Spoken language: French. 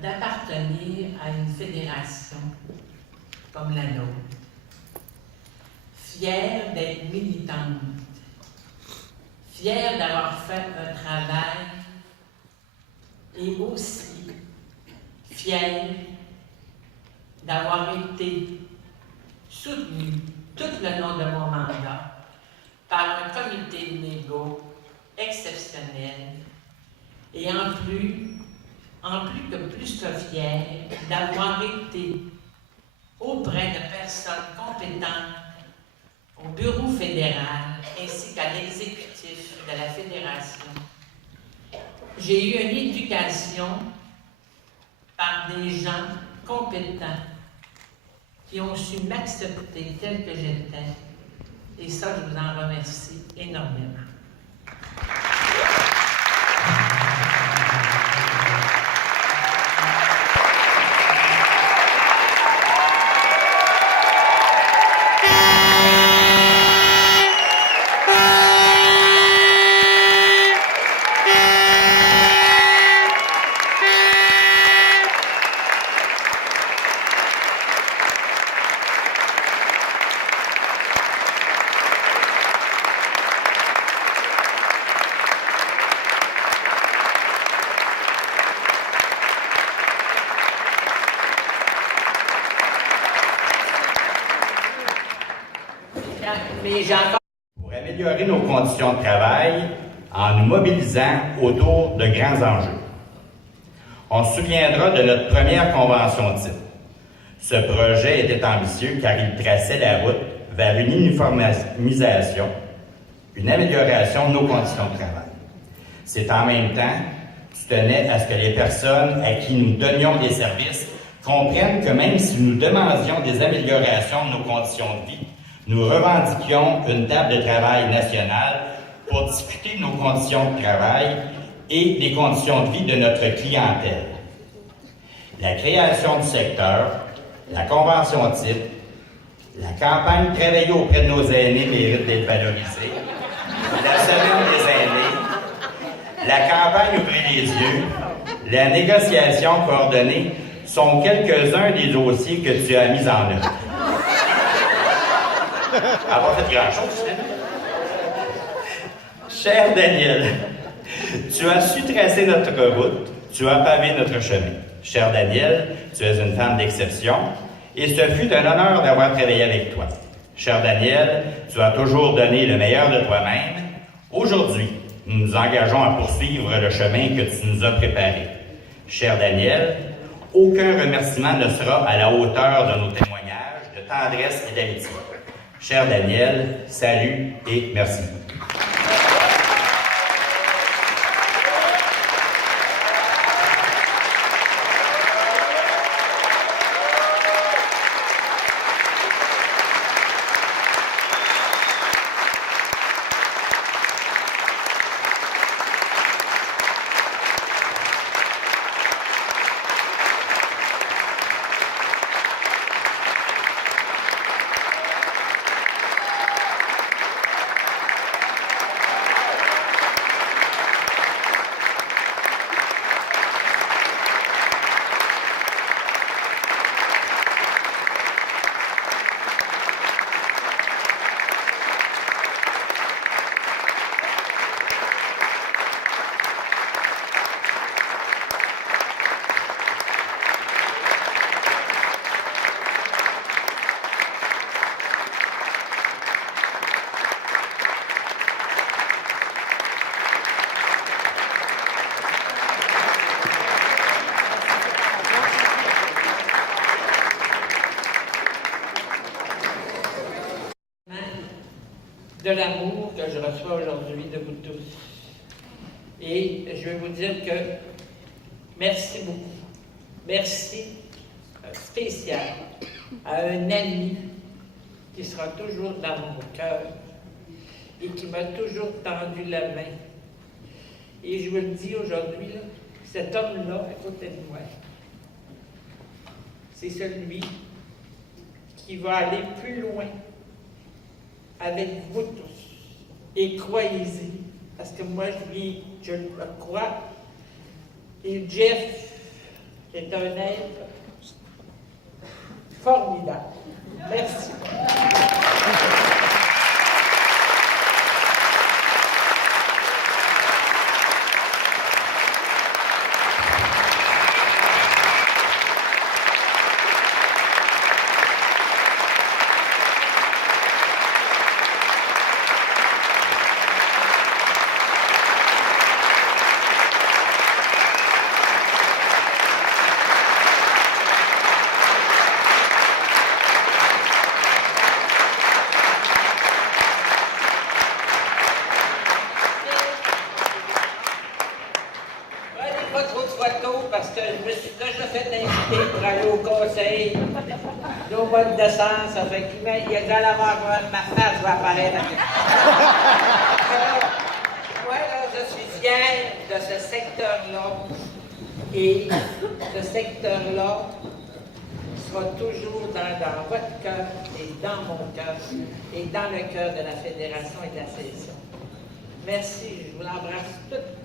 d'appartenir à une fédération comme la nôtre. Fière d'être militante, fière d'avoir fait un travail et aussi fière d'avoir été soutenue tout le long de mon mandat par un comité de négo exceptionnel et en plus que plus que fière d'avoir été auprès de personnes compétentes au bureau fédéral ainsi qu'à l'exécutif de la fédération. J'ai eu une éducation par des gens compétents qui ont su m'accepter tel que j'étais. Et ça, je vous en remercie énormément. Pour améliorer nos conditions de travail en nous mobilisant autour de grands enjeux. On se souviendra de notre première convention type. Ce projet était ambitieux car il traçait la route vers une uniformisation, une amélioration de nos conditions de travail. C'est en même temps, tu tenais à ce que les personnes à qui nous donnions des services comprennent que même si nous demandions des améliorations de nos conditions de vie, nous revendiquions une table de travail nationale pour discuter de nos conditions de travail et des conditions de vie de notre clientèle. La création du secteur, la convention type, la campagne Travailler auprès de nos aînés mérite d'être valorisée, la semaine des aînés, la campagne Ouvrez les yeux, la négociation coordonnée sont quelques-uns des dossiers que tu as mis en œuvre. Avoir fait grand-chose, finalement. Cher Daniel, tu as su tracer notre route, tu as pavé notre chemin. Cher Daniel, tu es une femme d'exception et ce fut un honneur d'avoir travaillé avec toi. Cher Daniel, tu as toujours donné le meilleur de toi-même. Aujourd'hui, nous nous engageons à poursuivre le chemin que tu nous as préparé. Cher Daniel, aucun remerciement ne sera à la hauteur de nos témoignages de tendresse et d'amitié. Cher Daniel, salut et merci. De l'amour que je reçois aujourd'hui de vous tous. Et je vais vous dire que merci beaucoup. Merci spécial à un ami qui sera toujours dans mon cœur et qui m'a toujours tendu la main. Et je vous le dis aujourd'hui, là, cet homme-là à côté de moi, c'est celui qui va aller plus loin avec vous tous. Et croyez-y, parce que moi, je le crois. Et Jeff, C'est un être formidable. Merci. Pas trop de photos parce que je me suis déjà fait inviter pour aller au conseil au mois de décembre. Ça fait qu'il y a déjà la mort, ma face va apparaître. Moi, là, je suis fier de ce secteur-là. Et ce secteur-là sera toujours dans votre cœur et dans mon cœur et dans le cœur de la Fédération et de la Sélection. Merci, je vous l'embrasse toutes.